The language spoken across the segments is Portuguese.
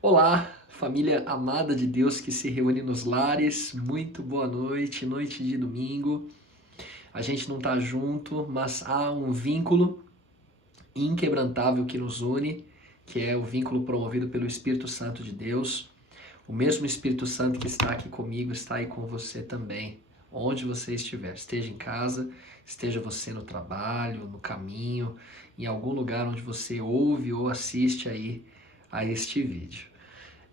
Olá, família amada de Deus que se reúne nos lares, muito boa noite, noite de domingo. A gente não tá junto, mas há um vínculo inquebrantável que nos une, que é o vínculo promovido pelo Espírito Santo de Deus. O mesmo Espírito Santo que está aqui comigo está aí com você também, onde você estiver. Esteja em casa, esteja você no trabalho, no caminho, em algum lugar onde você ouve ou assiste aí a este vídeo.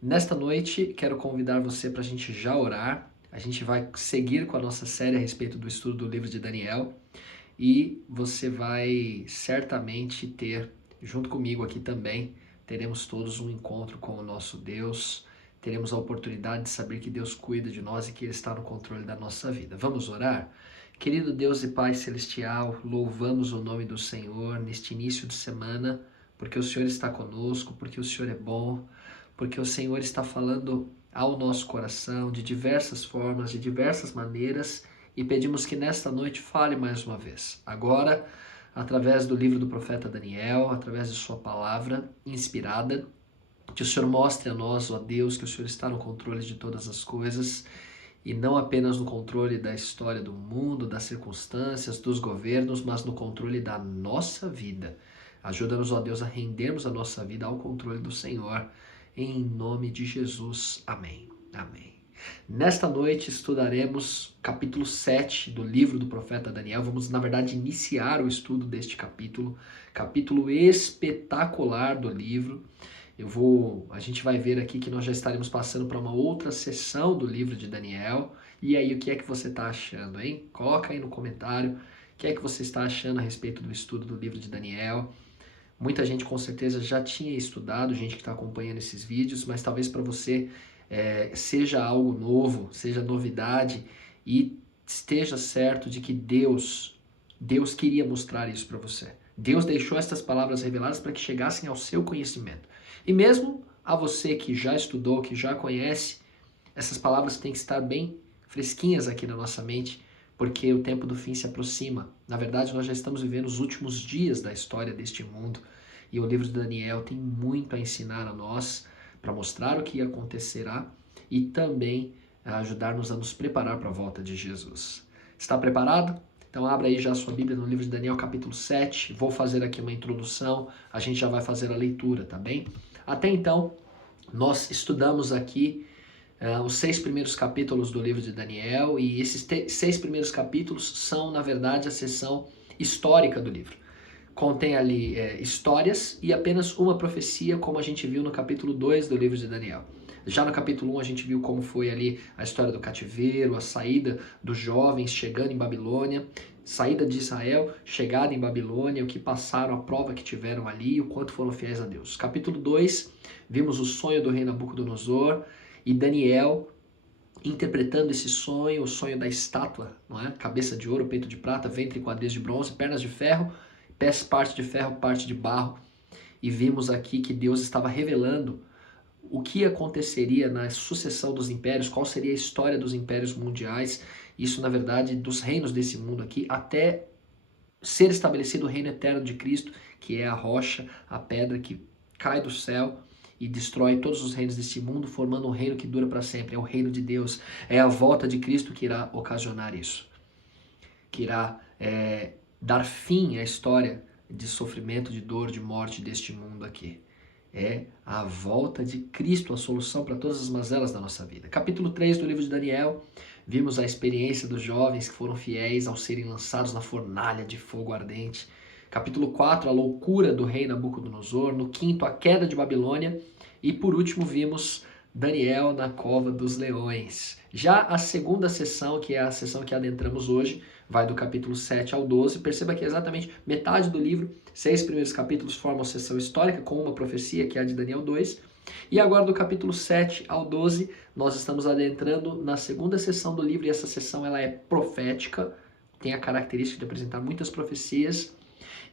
Nesta noite, quero convidar você para a gente já orar. A gente vai seguir com a nossa série a respeito do estudo do livro de Daniel e você vai certamente ter, junto comigo aqui também, teremos todos um encontro com o nosso Deus, teremos a oportunidade de saber que Deus cuida de nós e que Ele está no controle da nossa vida. Vamos orar? Querido Deus e Pai Celestial, louvamos o nome do Senhor neste início de semana, porque o Senhor está conosco, porque o Senhor é bom, porque o Senhor está falando ao nosso coração de diversas formas, de diversas maneiras, e pedimos que nesta noite fale mais uma vez. Agora, através do livro do profeta Daniel, através de sua palavra inspirada, que o Senhor mostre a nós, ó Deus, que o Senhor está no controle de todas as coisas, e não apenas no controle da história do mundo, das circunstâncias, dos governos, mas no controle da nossa vida. Ajuda-nos, ó Deus, a rendermos a nossa vida ao controle do Senhor. Em nome de Jesus. Amém. Amém. Nesta noite estudaremos capítulo 7 do livro do profeta Daniel. Vamos, na verdade, iniciar o estudo deste capítulo espetacular do livro. A gente vai ver aqui que nós já estaremos passando para uma outra sessão do livro de Daniel. E aí, o que é que você está achando, hein? Coloca aí no comentário o que é que você está achando a respeito do estudo do livro de Daniel. Muita gente com certeza já tinha estudado, gente que está acompanhando esses vídeos, mas talvez para você seja algo novo, seja novidade e esteja certo de que Deus queria mostrar isso para você. Deus deixou estas palavras reveladas para que chegassem ao seu conhecimento. E mesmo a você que já estudou, que já conhece, essas palavras têm que estar bem fresquinhas aqui na nossa mente, porque o tempo do fim se aproxima. Na verdade, nós já estamos vivendo os últimos dias da história deste mundo e o livro de Daniel tem muito a ensinar a nós para mostrar o que acontecerá e também ajudar-nos a nos preparar para a volta de Jesus. Está preparado? Então abra aí já a sua Bíblia no livro de Daniel, capítulo 7. Vou fazer aqui uma introdução, a gente já vai fazer a leitura, tá bem? Até então, nós estudamos aqui os 6 primeiros capítulos do livro de Daniel, e esses 6 primeiros capítulos são, na verdade, a seção histórica do livro. Contém ali histórias e apenas uma profecia, como a gente viu no capítulo 2 do livro de Daniel. Já no capítulo 1 a gente viu como foi ali a história do cativeiro, a saída dos jovens chegando em Babilônia, saída de Israel, chegada em Babilônia, o que passaram, a prova que tiveram ali, o quanto foram fiéis a Deus. Capítulo 2, vimos o sonho do rei Nabucodonosor e Daniel interpretando esse sonho, o sonho da estátua, não é? Cabeça de ouro, peito de prata, ventre e quadris de bronze, pernas de ferro, pés parte de ferro, parte de barro. E vimos aqui que Deus estava revelando o que aconteceria na sucessão dos impérios, qual seria a história dos impérios mundiais, isso na verdade dos reinos desse mundo aqui, até ser estabelecido o reino eterno de Cristo, que é a rocha, a pedra que cai do céu e destrói todos os reinos desse mundo, formando um reino que dura para sempre. É o reino de Deus, é a volta de Cristo que irá ocasionar isso, que irá dar fim à história de sofrimento, de dor, de morte deste mundo aqui. É a volta de Cristo, a solução para todas as mazelas da nossa vida. Capítulo 3 do livro de Daniel, vimos a experiência dos jovens que foram fiéis ao serem lançados na fornalha de fogo ardente. Capítulo 4, a loucura do rei Nabucodonosor. No quinto, a queda de Babilônia. E por último, vimos Daniel na cova dos leões. Já a segunda sessão, que é a sessão que adentramos hoje, vai do capítulo 7 ao 12. Perceba que é exatamente metade do livro, 6 primeiros capítulos formam a sessão histórica com uma profecia, que é a de Daniel 2. E agora do capítulo 7 ao 12, nós estamos adentrando na segunda sessão do livro, e essa sessão ela é profética, tem a característica de apresentar muitas profecias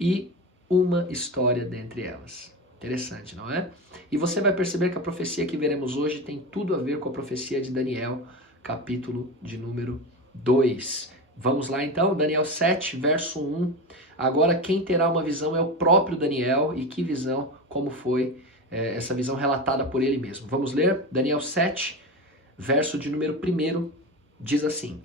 e uma história dentre elas. Interessante, não é? E você vai perceber que a profecia que veremos hoje tem tudo a ver com a profecia de Daniel, capítulo de número 2. Vamos lá então, Daniel 7, verso 1. Agora quem terá uma visão é o próprio Daniel. E que visão, como foi essa visão relatada por ele mesmo. Vamos ler? Daniel 7, verso de número 1, diz assim: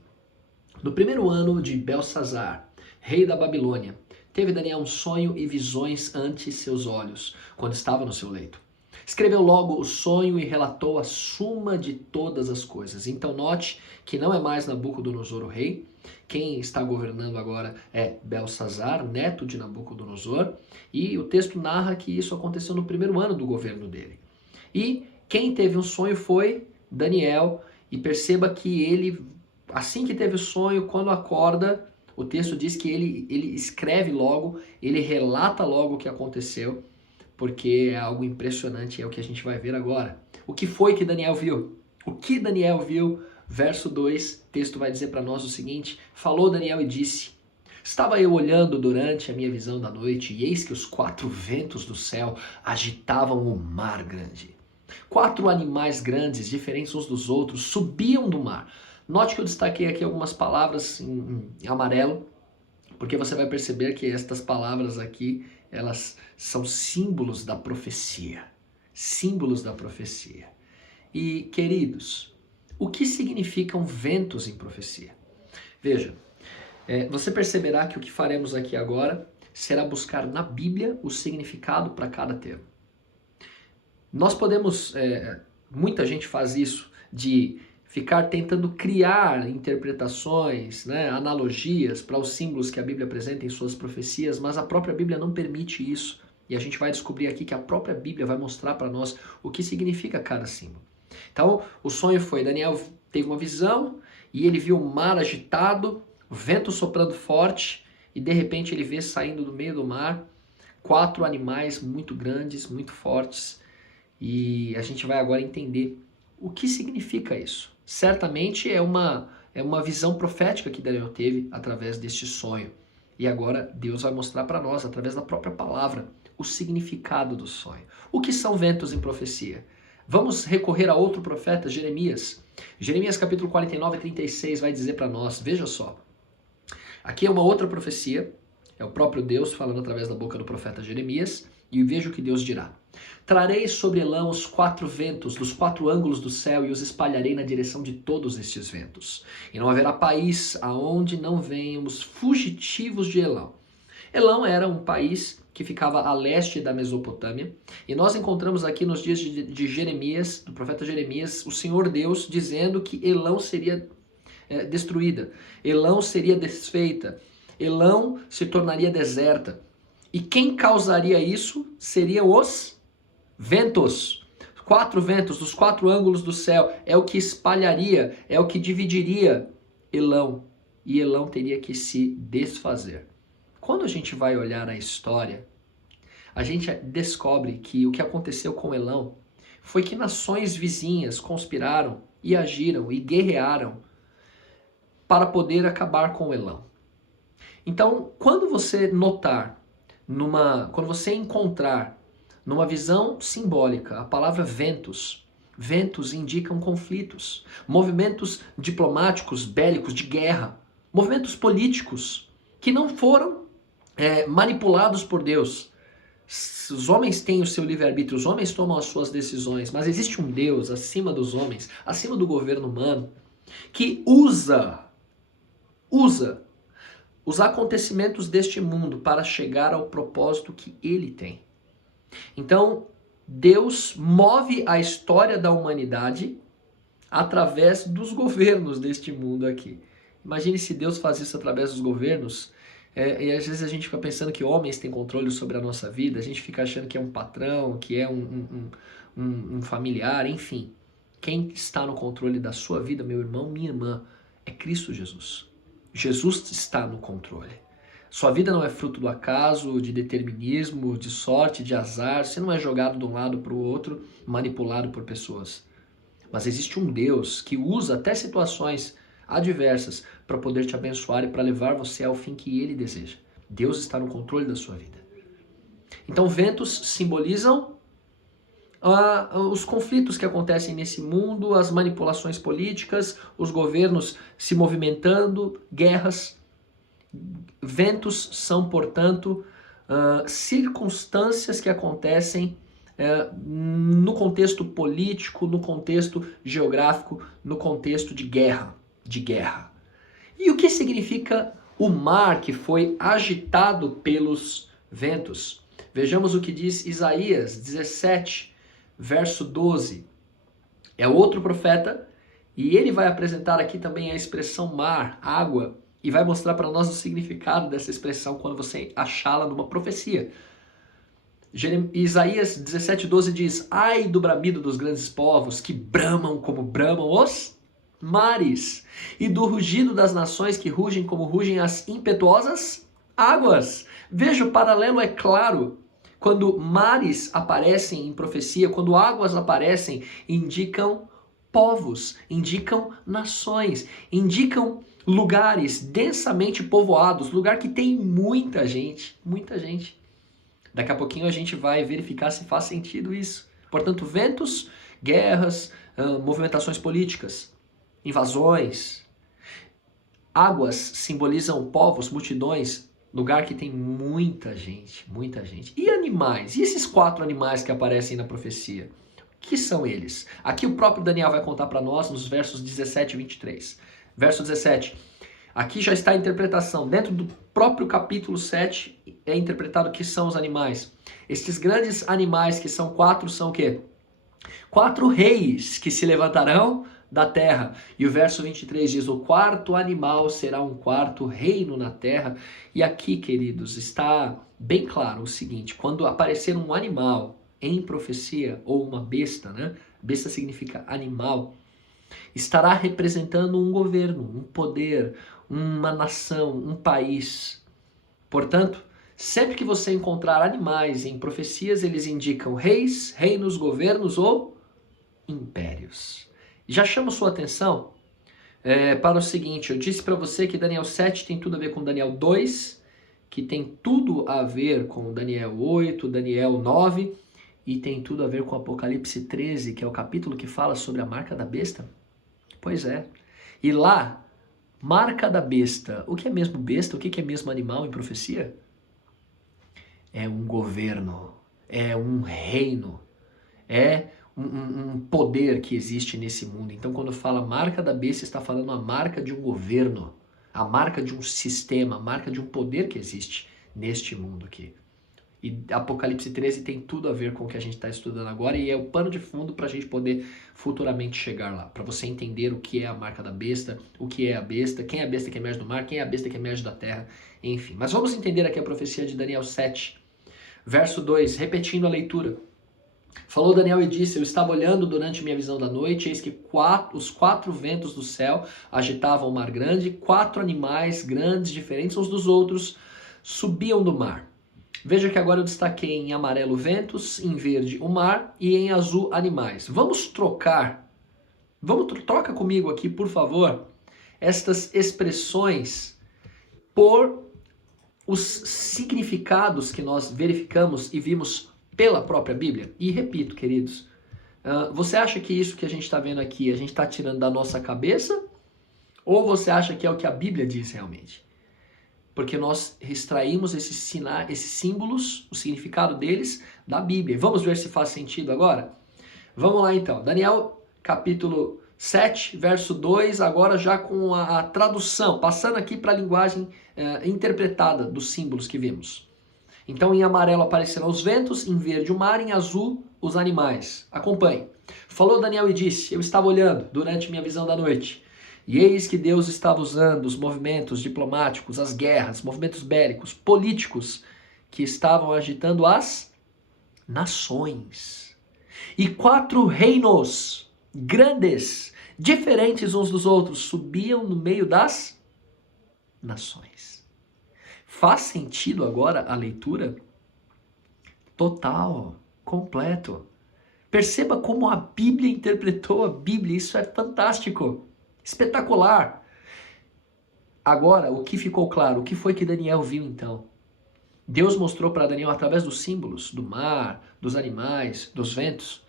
No primeiro ano de Belsazar, rei da Babilônia, teve Daniel um sonho e visões ante seus olhos, quando estava no seu leito. Escreveu logo o sonho e relatou a suma de todas as coisas. Então note que não é mais Nabucodonosor o rei. Quem está governando agora é Belsazar, neto de Nabucodonosor. E o texto narra que isso aconteceu no primeiro ano do governo dele. E quem teve um sonho foi Daniel. E perceba que ele, assim que teve o sonho, quando acorda, o texto diz que ele escreve logo, ele relata logo o que aconteceu, porque é algo impressionante, é o que a gente vai ver agora. O que foi que Daniel viu? O que Daniel viu? Verso 2, o texto vai dizer para nós o seguinte: Falou Daniel e disse: Estava eu olhando durante a minha visão da noite, e eis que os 4 ventos do céu agitavam o mar grande. 4 animais grandes, diferentes uns dos outros, subiam do mar. Note que eu destaquei aqui algumas palavras em amarelo, porque você vai perceber que estas palavras aqui, elas são símbolos da profecia. Símbolos da profecia. E, queridos, o que significam ventos em profecia? Veja, você perceberá que o que faremos aqui agora será buscar na Bíblia o significado para cada termo. Nós podemos, muita gente faz isso, de ficar tentando criar interpretações, né, analogias para os símbolos que a Bíblia apresenta em suas profecias, mas a própria Bíblia não permite isso. E a gente vai descobrir aqui que a própria Bíblia vai mostrar para nós o que significa cada símbolo. Então, o sonho foi, Daniel teve uma visão e ele viu o mar agitado, o vento soprando forte, e de repente ele vê saindo do meio do mar 4 animais muito grandes, muito fortes, e a gente vai agora entender o que significa isso. Certamente é uma visão profética que Daniel teve através deste sonho. E agora Deus vai mostrar para nós, através da própria palavra, o significado do sonho. O que são ventos em profecia? Vamos recorrer a outro profeta, Jeremias. Jeremias capítulo 49, 36 vai dizer para nós, veja só. Aqui é uma outra profecia, é o próprio Deus falando através da boca do profeta Jeremias, e veja o que Deus dirá. Trarei sobre Elão os 4 ventos dos 4 ângulos do céu e os espalharei na direção de todos estes ventos. E não haverá país aonde não venham os fugitivos de Elão. Elão era um país que ficava a leste da Mesopotâmia, e nós encontramos aqui nos dias de Jeremias, do profeta Jeremias, o Senhor Deus dizendo que Elão seria destruída, Elão seria desfeita, Elão se tornaria deserta. E quem causaria isso seriam os ventos. 4 ventos dos 4 ângulos do céu é o que espalharia, é o que dividiria Elão. E Elão teria que se desfazer. Quando a gente vai olhar a história, a gente descobre que o que aconteceu com Elão foi que nações vizinhas conspiraram e agiram e guerrearam para poder acabar com Elão. Então, quando você notar, quando você encontrar numa visão simbólica a palavra ventos, ventos indicam conflitos, movimentos diplomáticos, bélicos, de guerra, movimentos políticos que não foram manipulados por Deus. Os homens têm o seu livre-arbítrio, os homens tomam as suas decisões, mas existe um Deus acima dos homens, acima do governo humano, que usa os acontecimentos deste mundo para chegar ao propósito que ele tem. Então, Deus move a história da humanidade através dos governos deste mundo aqui. Imagine se Deus faz isso através dos governos, e às vezes a gente fica pensando que homens têm controle sobre a nossa vida, a gente fica achando que é um patrão, que é um familiar, enfim. Quem está no controle da sua vida, meu irmão, minha irmã, é Cristo Jesus. Jesus está no controle. Sua vida não é fruto do acaso, de determinismo, de sorte, de azar. Você não é jogado de um lado para o outro, manipulado por pessoas. Mas existe um Deus que usa até situações adversas para poder te abençoar e para levar você ao fim que Ele deseja. Deus está no controle da sua vida. Então, ventos simbolizam os conflitos que acontecem nesse mundo, as manipulações políticas, os governos se movimentando, guerras. Ventos são, portanto, circunstâncias que acontecem no contexto político, no contexto geográfico, no contexto de guerra, E o que significa o mar que foi agitado pelos ventos? Vejamos o que diz Isaías 17, verso 12. É outro profeta e ele vai apresentar aqui também a expressão mar, água, e vai mostrar para nós o significado dessa expressão quando você achá-la numa profecia. Isaías 17:12 diz: ai do bramido dos grandes povos que bramam como bramam os mares, e do rugido das nações que rugem como rugem as impetuosas águas. Veja, o paralelo é claro. Quando mares aparecem em profecia, quando águas aparecem, indicam povos, indicam nações, indicam lugares densamente povoados, lugar que tem muita gente, muita gente. Daqui a pouquinho a gente vai verificar se faz sentido isso. Portanto, ventos, guerras, movimentações políticas, invasões. Águas simbolizam povos, multidões, lugar que tem muita gente, muita gente. E animais? E esses 4 animais que aparecem na profecia? O que são eles? Aqui o próprio Daniel vai contar para nós nos versos 17 e 23. Verso 17. Aqui já está a interpretação. Dentro do próprio capítulo 7 é interpretado o que são os animais. Estes grandes animais que são 4 são o quê? 4 reis que se levantarão da terra. E o verso 23 diz: o 4º animal será um 4º reino na terra. E aqui, queridos, está bem claro o seguinte: quando aparecer um animal em profecia, ou uma besta, né? Besta significa animal, estará representando um governo, um poder, uma nação, um país. Portanto, sempre que você encontrar animais em profecias, eles indicam reis, reinos, governos ou impérios. Já chamo sua atenção para o seguinte: eu disse para você que Daniel 7 tem tudo a ver com Daniel 2, que tem tudo a ver com Daniel 8, Daniel 9, e tem tudo a ver com Apocalipse 13, que é o capítulo que fala sobre a marca da besta. Pois é. E lá, marca da besta. O que é mesmo besta? O que é mesmo animal em profecia? É um governo, é um reino, é um poder que existe nesse mundo. Então, quando fala marca da besta, está falando a marca de um governo, a marca de um sistema, a marca de um poder que existe neste mundo aqui. E Apocalipse 13 tem tudo a ver com o que a gente está estudando agora e é o pano de fundo para a gente poder futuramente chegar lá. Para você entender o que é a marca da besta, o que é a besta, quem é a besta que emerge do mar, quem é a besta que emerge da terra, enfim. Mas vamos entender aqui a profecia de Daniel 7, verso 2, repetindo a leitura. Falou Daniel e disse: eu estava olhando durante minha visão da noite, eis que os 4 ventos do céu agitavam o mar grande, 4 animais grandes, diferentes uns dos outros, subiam do mar. Veja que agora eu destaquei em amarelo ventos, em verde o mar e em azul animais. Vamos trocar, troca comigo aqui, por favor, estas expressões por os significados que nós verificamos e vimos pela própria Bíblia. E repito, queridos, você acha que isso que a gente está vendo aqui, a gente está tirando da nossa cabeça? Ou você acha que é o que a Bíblia diz realmente? Porque nós extraímos esses símbolos, o significado deles, da Bíblia. Vamos ver se faz sentido agora? Vamos lá então. Daniel, capítulo 7, verso 2, agora já com a tradução, passando aqui para a linguagem interpretada dos símbolos que vimos. Então, em amarelo aparecerão os ventos, em verde o mar, em azul os animais. Acompanhe. Falou Daniel e disse: eu estava olhando durante minha visão da noite. E eis que Deus estava usando os movimentos diplomáticos, as guerras, movimentos bélicos, políticos, que estavam agitando as nações. E 4 reinos grandes, diferentes uns dos outros, subiam no meio das nações. Faz sentido agora a leitura? Total, completo. Perceba como a Bíblia interpretou a Bíblia, isso é fantástico. Espetacular! Agora, o que ficou claro? O que foi que Daniel viu então? Deus mostrou para Daniel através dos símbolos, do mar, dos animais, dos ventos.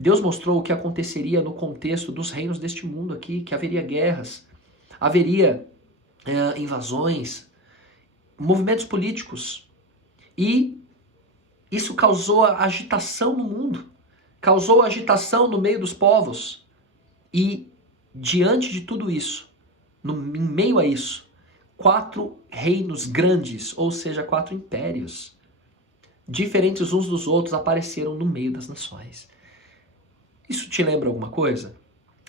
Deus mostrou o que aconteceria no contexto dos reinos deste mundo aqui, que haveria guerras, haveria invasões, movimentos políticos. E Isso causou agitação no mundo, causou agitação no meio dos povos. E diante de tudo isso, em meio a isso, 4 reinos grandes, ou seja, 4 impérios, diferentes uns dos outros, apareceram no meio das nações. Isso te lembra alguma coisa?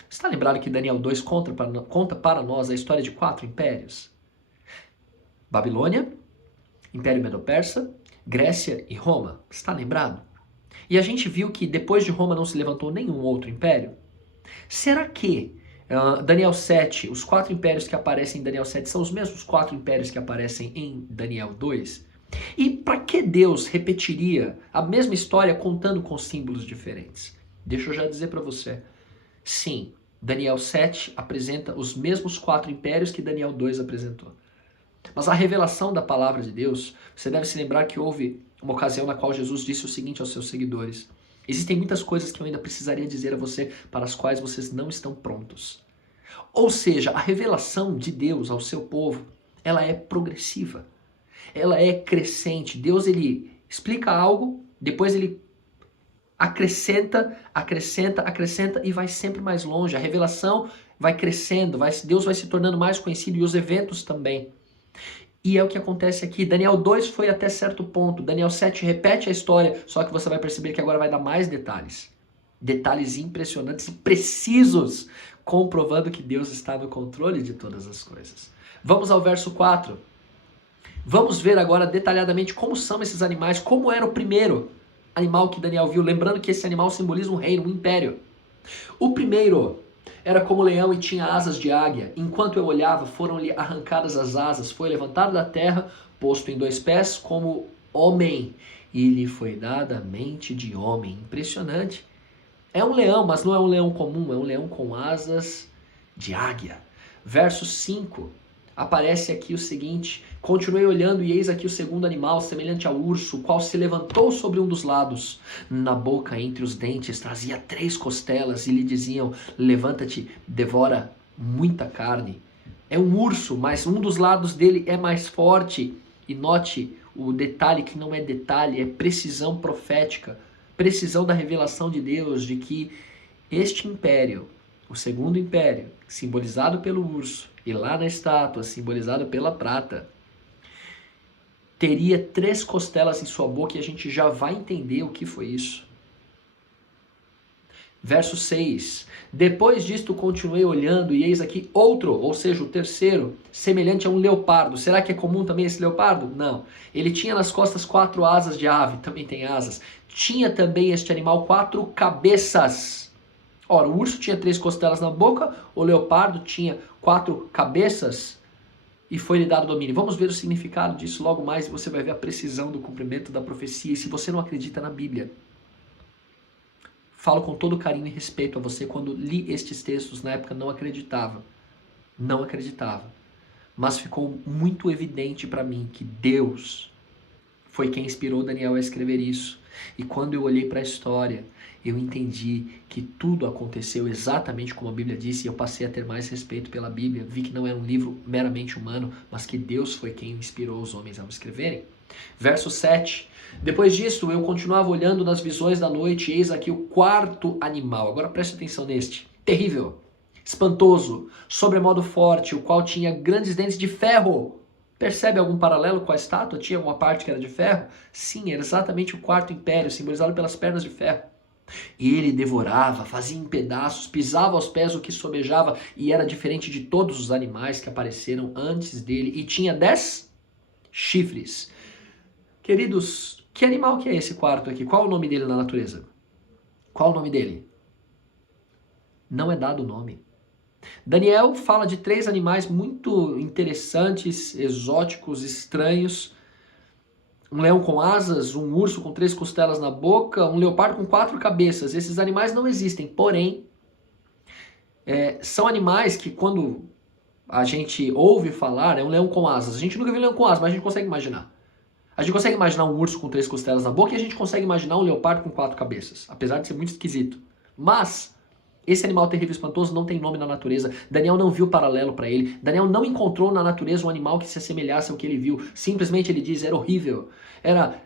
Está lembrado que Daniel 2 conta para nós a história de 4 impérios? Babilônia, Império Medo-Persa, Grécia e Roma. Está lembrado? E a gente viu que depois de Roma não se levantou nenhum outro império. Será que Daniel 7, os 4 impérios que aparecem em Daniel 7 são os mesmos 4 impérios que aparecem em Daniel 2? E para que Deus repetiria a mesma história contando com símbolos diferentes? Deixa eu já dizer para você. Sim, Daniel 7 apresenta os mesmos 4 impérios que Daniel 2 apresentou. Mas a revelação da palavra de Deus, você deve se lembrar que houve uma ocasião na qual Jesus disse o seguinte aos seus seguidores: existem muitas coisas que eu ainda precisaria dizer a você para as quais vocês não estão prontos. Ou seja, a revelação de Deus ao seu povo, ela é progressiva. Ela é crescente. Deus, ele explica algo, depois ele acrescenta e vai sempre mais longe. A revelação vai crescendo, Deus vai se tornando mais conhecido e os eventos também. E é o que acontece aqui. Daniel 2 foi até certo ponto. Daniel 7 repete a história, só que você vai perceber que agora vai dar mais detalhes. Detalhes impressionantes e precisos, comprovando que Deus está no controle de todas as coisas. Vamos ao verso 4. Vamos ver agora detalhadamente como são esses animais, como era o primeiro animal que Daniel viu. Lembrando que esse animal simboliza um reino, um império. O primeiro era como leão e tinha asas de águia. Enquanto eu olhava, foram-lhe arrancadas as asas. Foi levantado da terra, posto em 2 pés, como homem. E lhe foi dada a mente de homem. Impressionante. É um leão, mas não é um leão comum. É um leão com asas de águia. Verso 5. Aparece aqui o seguinte: continuei olhando e eis aqui o segundo animal, semelhante ao urso, o qual se levantou sobre um dos lados. Na boca, entre os dentes, trazia 3 costelas e lhe diziam: levanta-te, devora muita carne. É um urso, mas um dos lados dele é mais forte. E note o detalhe que não é detalhe, é precisão profética, precisão da revelação de Deus, de que este império, o segundo império, simbolizado pelo urso, e lá na estátua, simbolizado pela prata, teria 3 costelas em sua boca e a gente já vai entender o que foi isso. Verso 6. Depois disto continuei olhando e eis aqui outro, ou seja, o terceiro, semelhante a um leopardo. Será que é comum também esse leopardo? Não. Ele tinha nas costas 4 asas de ave, também tem asas. Tinha também este animal 4 cabeças. Ora, o urso tinha 3 costelas na boca, o leopardo tinha 4 cabeças e foi-lhe dado domínio. Vamos ver o significado disso logo mais e você vai ver a precisão do cumprimento da profecia. E se você não acredita na Bíblia, falo com todo carinho e respeito a você, quando li estes textos na época não acreditava. Não acreditava. Mas ficou muito evidente para mim que Deus foi quem inspirou Daniel a escrever isso. E quando eu olhei para a história, eu entendi que tudo aconteceu exatamente como a Bíblia disse e eu passei a ter mais respeito pela Bíblia. Vi que não era um livro meramente humano, mas que Deus foi quem inspirou os homens a o escreverem. Verso 7. Depois disso, eu continuava olhando nas visões da noite e eis aqui o 4º animal. Agora preste atenção neste. Terrível, espantoso, sobremodo forte, o qual tinha grandes dentes de ferro. Percebe algum paralelo com a estátua? Tinha alguma parte que era de ferro? Sim, era exatamente o 4º império, simbolizado pelas pernas de ferro. E ele devorava, fazia em pedaços, pisava aos pés o que sobejava, e era diferente de todos os animais que apareceram antes dele, e tinha 10 chifres. Queridos, que animal que é esse 4º aqui? Qual é o nome dele na natureza? Qual é o nome dele? Não é dado o nome. Daniel fala de 3 animais muito interessantes, exóticos, estranhos. Um leão com asas, um urso com 3 costelas na boca, um leopardo com 4 cabeças. Esses animais não existem, porém, são animais que quando a gente ouve falar, é um leão com asas. A gente nunca viu um leão com asas, mas a gente consegue imaginar. A gente consegue imaginar um urso com 3 costelas na boca e a gente consegue imaginar um leopardo com 4 cabeças, apesar de ser muito esquisito. Mas esse animal terrível e espantoso não tem nome na natureza. Daniel não viu paralelo para ele. Daniel não encontrou na natureza um animal que se assemelhasse ao que ele viu. Simplesmente ele diz, era horrível. Era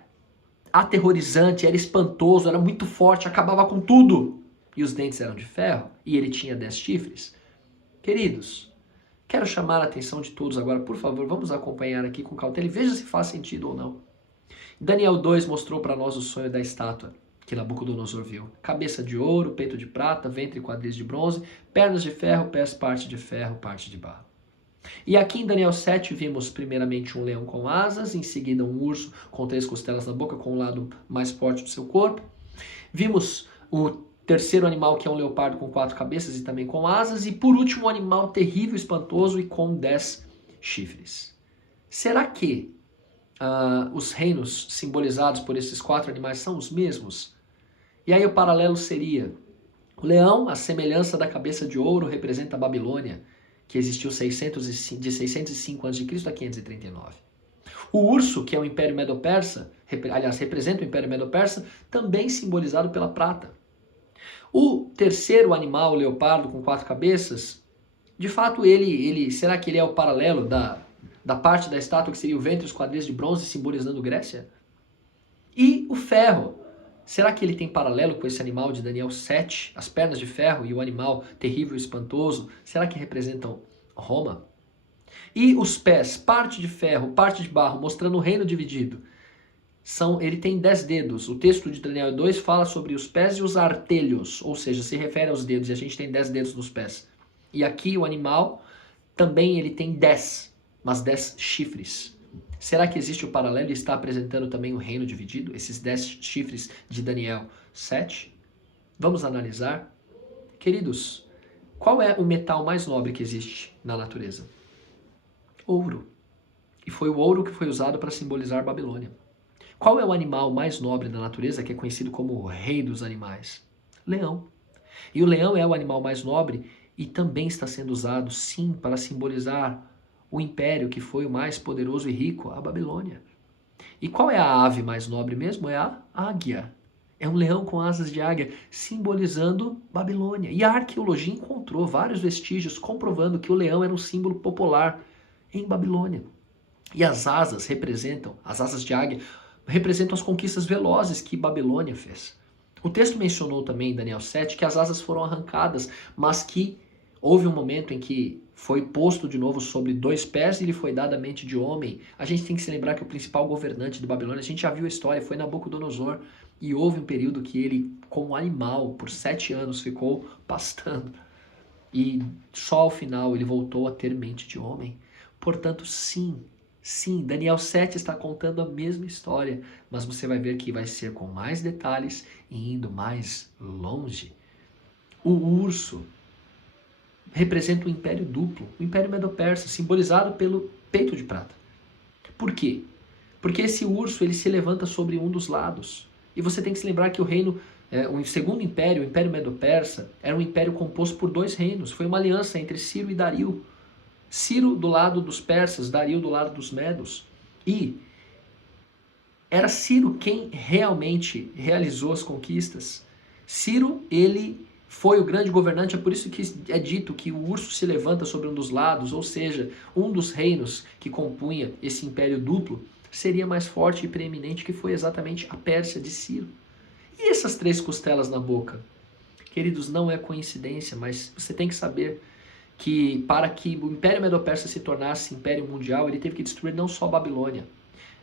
aterrorizante, era espantoso, era muito forte, acabava com tudo. E os dentes eram de ferro, e ele tinha 10 chifres. Queridos, quero chamar a atenção de todos agora, por favor, vamos acompanhar aqui com cautela e veja se faz sentido ou não. Daniel 2 mostrou para nós o sonho da estátua que Nabucodonosor viu. Cabeça de ouro, peito de prata, ventre e quadris de bronze, pernas de ferro, pés parte de ferro, parte de barro. E aqui em Daniel 7 vimos primeiramente um leão com asas, em seguida um urso com 3 costelas na boca, com o lado mais forte do seu corpo. Vimos o terceiro animal, que é um leopardo com 4 cabeças e também com asas. E por último, um animal terrível, espantoso e com 10 chifres. Será que os reinos simbolizados por esses 4 animais são os mesmos? E aí o paralelo seria: o leão, a semelhança da cabeça de ouro, representa a Babilônia, que existiu de 605 a.C. a 539. O urso, que é o Império Medo-Persa, aliás, representa o Império Medo-Persa, também simbolizado pela prata. O terceiro animal, o leopardo com 4 cabeças, de fato, será que ele é o paralelo da parte da estátua que seria o ventre e os quadris de bronze, simbolizando Grécia? E o ferro, será que ele tem paralelo com esse animal de Daniel 7, as pernas de ferro e o animal terrível e espantoso? Será que representam Roma? E os pés, parte de ferro, parte de barro, mostrando o reino dividido. Ele tem 10 dedos. O texto de Daniel 2 fala sobre os pés e os artelhos, ou seja, se refere aos dedos, e a gente tem 10 dedos nos pés. E aqui o animal também ele tem 10, mas 10 chifres. Será que existe o paralelo e está apresentando também o reino dividido? Esses 10 chifres de Daniel 7? Vamos analisar. Queridos, qual é o metal mais nobre que existe na natureza? Ouro. E foi o ouro que foi usado para simbolizar Babilônia. Qual é o animal mais nobre da natureza, que é conhecido como o rei dos animais? Leão. E o leão é o animal mais nobre e também está sendo usado, sim, para simbolizar o império que foi o mais poderoso e rico, a Babilônia. E qual é a ave mais nobre mesmo? É a águia. É um leão com asas de águia, simbolizando Babilônia. E a arqueologia encontrou vários vestígios comprovando que o leão era um símbolo popular em Babilônia. E as asas de águia, representam as conquistas velozes que Babilônia fez. O texto mencionou também em Daniel 7 que as asas foram arrancadas, mas que houve um momento em que foi posto de novo sobre 2 pés e lhe foi dada a mente de homem. A gente tem que se lembrar que o principal governante de Babilônia, a gente já viu a história, foi Nabucodonosor. E houve um período que ele, como animal, por 7 anos ficou pastando. E só ao final ele voltou a ter mente de homem. Portanto, sim, Daniel 7 está contando a mesma história, mas você vai ver que vai ser com mais detalhes e indo mais longe. O urso representa o império duplo, o império Medo-Persa, simbolizado pelo peito de prata. Por quê? Porque esse urso ele se levanta sobre um dos lados. E você tem que se lembrar que o segundo império, o Império Medo-Persa, era um império composto por 2 reinos. Foi uma aliança entre Ciro e Dario. Ciro do lado dos persas, Dario do lado dos medos. E era Ciro quem realmente realizou as conquistas. Ciro, ele foi o grande governante, é por isso que é dito que o urso se levanta sobre um dos lados, ou seja, um dos reinos que compunha esse império duplo seria mais forte e preeminente, que foi exatamente a Pérsia de Ciro. E essas 3 costelas na boca? Queridos, não é coincidência, mas você tem que saber que para que o Império Medo-Persa se tornasse Império Mundial, ele teve que destruir não só Babilônia.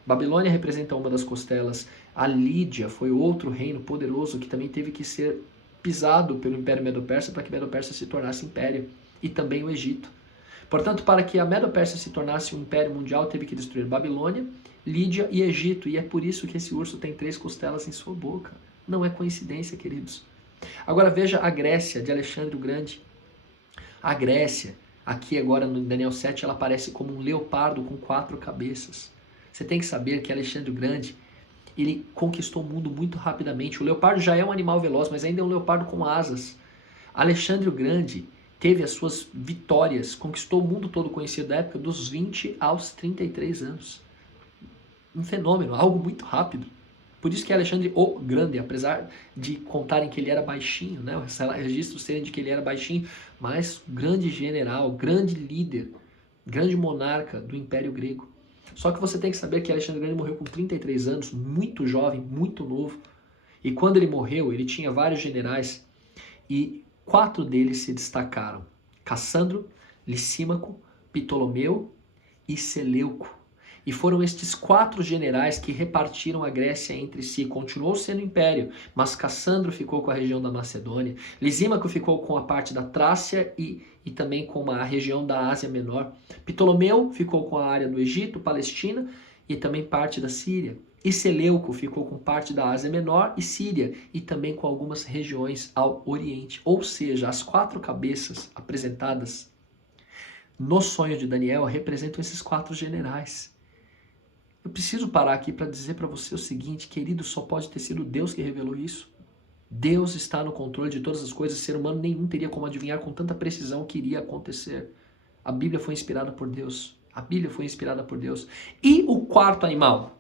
Babilônia representa uma das costelas. A Lídia foi outro reino poderoso que também teve que ser pisado pelo Império Medo-Persa para que Medo-Persa se tornasse império. E também o Egito. Portanto, para que a Medo-Persa se tornasse um império mundial, teve que destruir Babilônia, Lídia e Egito. E é por isso que esse urso tem 3 costelas em sua boca. Não é coincidência, queridos. Agora veja a Grécia de Alexandre o Grande. A Grécia, aqui agora no Daniel 7, ela aparece como um leopardo com 4 cabeças. Você tem que saber que Alexandre o Grande, ele conquistou o mundo muito rapidamente. O leopardo já é um animal veloz, mas ainda é um leopardo com asas. Alexandre o Grande teve as suas vitórias, conquistou o mundo todo conhecido da época dos 20 aos 33 anos. Um fenômeno, algo muito rápido. Por isso que Alexandre o Grande, apesar de contarem que ele era baixinho, né, os registros serem de que ele era baixinho, mas grande general, grande líder, grande monarca do Império Grego. Só que você tem que saber que Alexandre o Grande morreu com 33 anos, muito jovem, muito novo. E quando ele morreu, ele tinha vários generais e 4 deles se destacaram: Cassandro, Licímaco, Ptolomeu e Seleuco. E foram estes 4 generais que repartiram a Grécia entre si. Continuou sendo império, mas Cassandro ficou com a região da Macedônia, Lisímaco ficou com a parte da Trácia e também com a região da Ásia Menor. Ptolomeu ficou com a área do Egito, Palestina e também parte da Síria. E Seleuco ficou com parte da Ásia Menor e Síria e também com algumas regiões ao Oriente. Ou seja, as 4 cabeças apresentadas no sonho de Daniel representam esses 4 generais. Eu preciso parar aqui para dizer para você o seguinte, querido, só pode ter sido Deus que revelou isso. Deus está no controle de todas as coisas, ser humano nenhum teria como adivinhar com tanta precisão o que iria acontecer. A Bíblia foi inspirada por Deus. A Bíblia foi inspirada por Deus. E o 4º animal?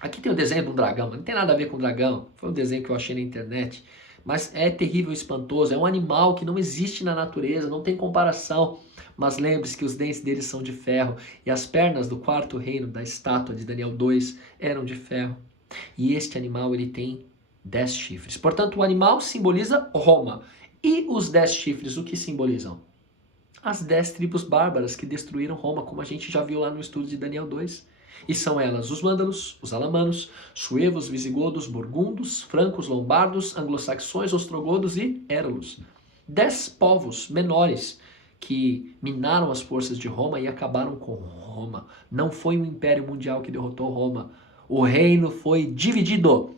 Aqui tem o desenho de um dragão, mas não tem nada a ver com dragão. Foi um desenho que eu achei na internet. Mas é terrível e espantoso. É um animal que não existe na natureza, não tem comparação. Mas lembre-se que os dentes deles são de ferro. E as pernas do 4º reino, da estátua de Daniel 2, eram de ferro. E este animal, ele tem 10 chifres. Portanto, o animal simboliza Roma. E os 10 chifres, o que simbolizam? As 10 tribos bárbaras que destruíram Roma, como a gente já viu lá no estudo de Daniel 2. E são elas os vândalos, os alamanos, suevos, visigodos, burgundos, francos, lombardos, anglo-saxões, ostrogodos e érulos. 10 povos menores que minaram as forças de Roma e acabaram com Roma. Não foi um império mundial que derrotou Roma. O reino foi dividido.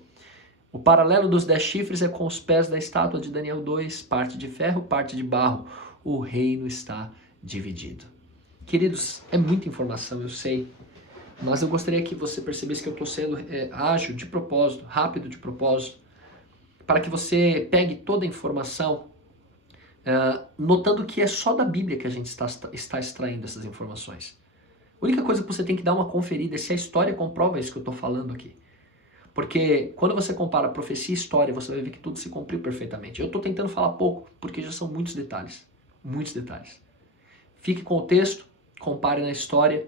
O paralelo dos 10 chifres é com os pés da estátua de Daniel 2, parte de ferro, parte de barro. O reino está dividido. Queridos, é muita informação, eu sei. Mas eu gostaria que você percebesse que eu estou sendo ágil de propósito, rápido de propósito, para que você pegue toda a informação, notando que é só da Bíblia que a gente está extraindo essas informações. A única coisa que você tem que dar uma conferida é se a história comprova isso que eu estou falando aqui. Porque quando você compara profecia e história, você vai ver que tudo se cumpriu perfeitamente. Eu estou tentando falar pouco, porque já são muitos detalhes. Muitos detalhes. Fique com o texto, compare na história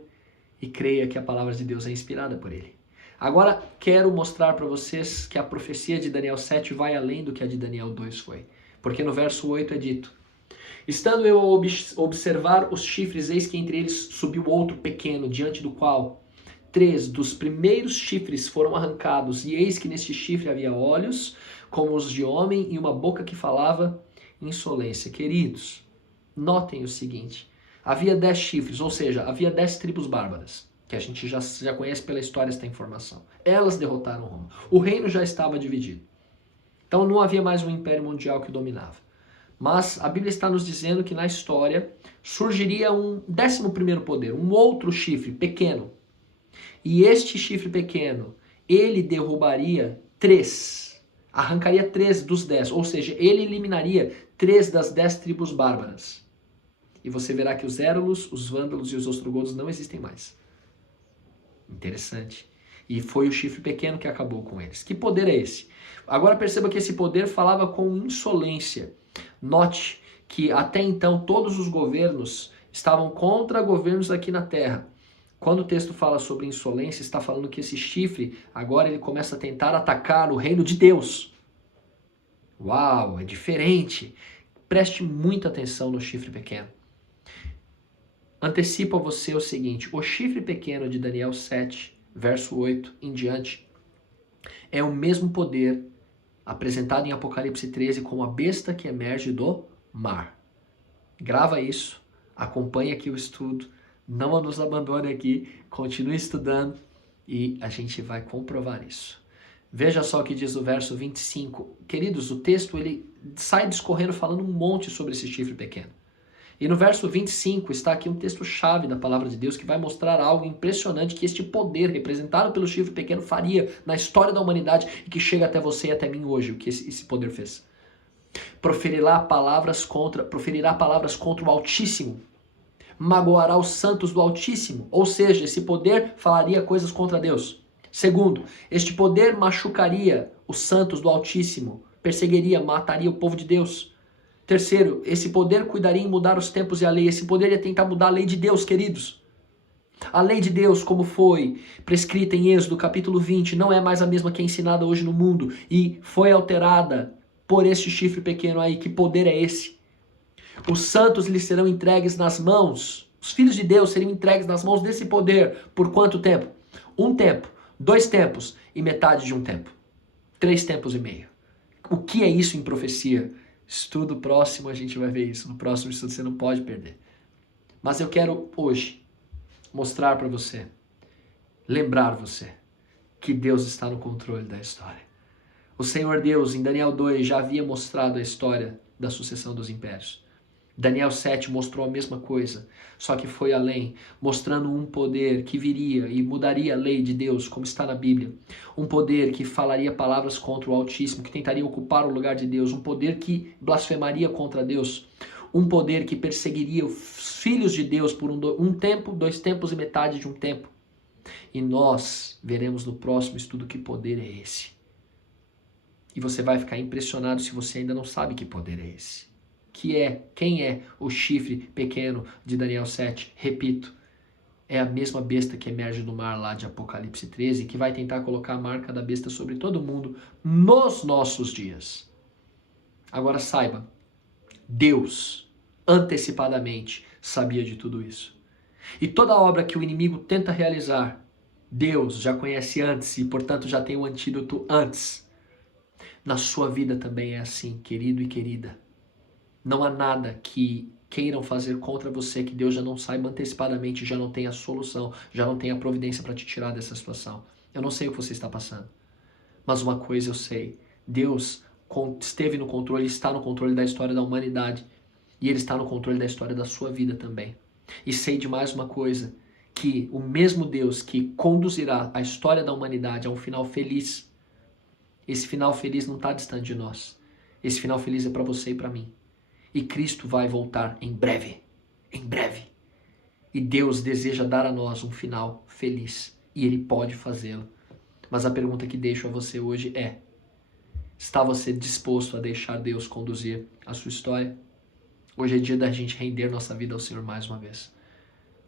e creia que a palavra de Deus é inspirada por ele. Agora, quero mostrar para vocês que a profecia de Daniel 7 vai além do que a de Daniel 2 foi. Porque no verso 8 é dito: estando eu a observar os chifres, eis que entre eles subiu outro pequeno, diante do qual 3 dos primeiros chifres foram arrancados, e eis que neste chifre havia olhos, como os de homem, e uma boca que falava insolência. Queridos, notem o seguinte: havia 10 chifres, ou seja, havia 10 tribos bárbaras, que a gente já conhece pela história esta informação. Elas derrotaram Roma. O reino já estava dividido. Então não havia mais um império mundial que dominava. Mas a Bíblia está nos dizendo que na história surgiria um 11º poder, um outro chifre pequeno. E este chifre pequeno, ele derrubaria 3, arrancaria 3 dos 10, ou seja, ele eliminaria 3 das 10 tribos bárbaras. E você verá que os érulos, os vândalos e os ostrogodos não existem mais. Interessante. E foi o chifre pequeno que acabou com eles. Que poder é esse? Agora perceba que esse poder falava com insolência. Note que até então todos os governos estavam contra governos aqui na terra. Quando o texto fala sobre insolência, está falando que esse chifre, agora ele começa a tentar atacar o reino de Deus. Uau, é diferente. Preste muita atenção no chifre pequeno. Antecipo a você o seguinte: o chifre pequeno de Daniel 7, verso 8 em diante, é o mesmo poder apresentado em Apocalipse 13 com a besta que emerge do mar. Grava isso, acompanhe aqui o estudo, não nos abandone aqui, continue estudando e a gente vai comprovar isso. Veja só o que diz o verso 25. Queridos, o texto ele sai discorrendo falando um monte sobre esse chifre pequeno. E no verso 25 está aqui um texto-chave da palavra de Deus que vai mostrar algo impressionante que este poder representado pelo chifre pequeno faria na história da humanidade e que chega até você e até mim hoje, o que esse poder fez. Proferirá palavras contra o Altíssimo, magoará os santos do Altíssimo, ou seja, esse poder falaria coisas contra Deus. Segundo, este poder machucaria os santos do Altíssimo, perseguiria, mataria o povo de Deus. Terceiro, esse poder cuidaria em mudar os tempos e a lei. Esse poder ia tentar mudar a lei de Deus, queridos. A lei de Deus, como foi prescrita em Êxodo capítulo 20, não é mais a mesma que é ensinada hoje no mundo e foi alterada por este chifre pequeno aí. Que poder é esse? Os santos lhes serão entregues nas mãos, os filhos de Deus seriam entregues nas mãos desse poder por quanto tempo? 1 tempo, 2 tempos e metade de 1 tempo. 3 tempos e meio. O que é isso em profecia? Estudo próximo a gente vai ver isso. No próximo estudo você não pode perder. Mas eu quero hoje mostrar para você, lembrar você, que Deus está no controle da história. O Senhor Deus, em Daniel 2, já havia mostrado a história da sucessão dos impérios. Daniel 7 mostrou a mesma coisa, só que foi além, mostrando um poder que viria e mudaria a lei de Deus, como está na Bíblia. Um poder que falaria palavras contra o Altíssimo, que tentaria ocupar o lugar de Deus. Um poder que blasfemaria contra Deus. Um poder que perseguiria os filhos de Deus por um tempo, 2 tempos e metade de 1 tempo. E nós veremos no próximo estudo que poder é esse. E você vai ficar impressionado se você ainda não sabe que poder é esse. Quem é o chifre pequeno de Daniel 7? Repito, é a mesma besta que emerge do mar lá de Apocalipse 13, que vai tentar colocar a marca da besta sobre todo mundo nos nossos dias. Agora saiba, Deus antecipadamente sabia de tudo isso. E toda obra que o inimigo tenta realizar, Deus já conhece antes e, portanto, já tem o antídoto antes. Na sua vida também é assim, querido e querida. Não há nada que queiram fazer contra você que Deus já não saiba antecipadamente, já não tenha solução, já não tenha providência para te tirar dessa situação. Eu não sei o que você está passando, mas uma coisa eu sei. Deus esteve no controle, está no controle da história da humanidade e Ele está no controle da história da sua vida também. E sei de mais uma coisa, que o mesmo Deus que conduzirá a história da humanidade a um final feliz, esse final feliz não está distante de nós. Esse final feliz é para você e para mim. E Cristo vai voltar em breve. Em breve. E Deus deseja dar a nós um final feliz. E Ele pode fazê-lo. Mas a pergunta que deixo a você hoje é: está você disposto a deixar Deus conduzir a sua história? Hoje é dia da gente render nossa vida ao Senhor mais uma vez.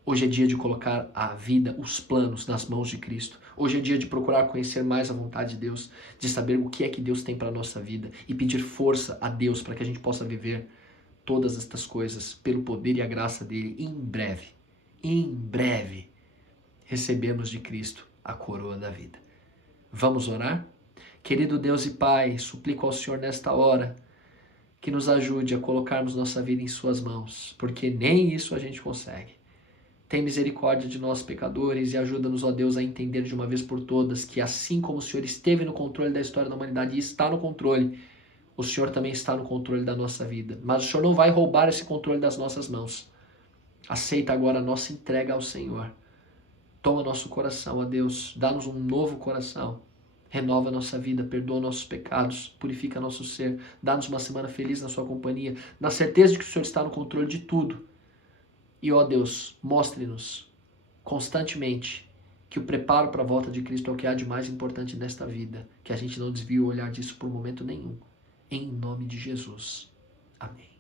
Hoje é dia de colocar a vida, os planos nas mãos de Cristo. Hoje é dia de procurar conhecer mais a vontade de Deus, de saber o que é que Deus tem para a nossa vida e pedir força a Deus para que a gente possa viver todas estas coisas pelo poder e a graça dele. E em breve, recebemos de Cristo a coroa da vida. Vamos orar? Querido Deus e Pai, suplico ao Senhor nesta hora que nos ajude a colocarmos nossa vida em suas mãos, porque nem isso a gente consegue. Tem misericórdia de nós, pecadores, e ajuda-nos, ó Deus, a entender de uma vez por todas que assim como o Senhor esteve no controle da história da humanidade e está no controle, o Senhor também está no controle da nossa vida. Mas o Senhor não vai roubar esse controle das nossas mãos. Aceita agora a nossa entrega ao Senhor. Toma nosso coração, ó Deus, dá-nos um novo coração. Renova a nossa vida, perdoa nossos pecados, purifica nosso ser, dá-nos uma semana feliz na sua companhia, na certeza de que o Senhor está no controle de tudo. E, ó Deus, mostre-nos constantemente que o preparo para a volta de Cristo é o que há de mais importante nesta vida, que a gente não desvie o olhar disso por momento nenhum. Em nome de Jesus. Amém.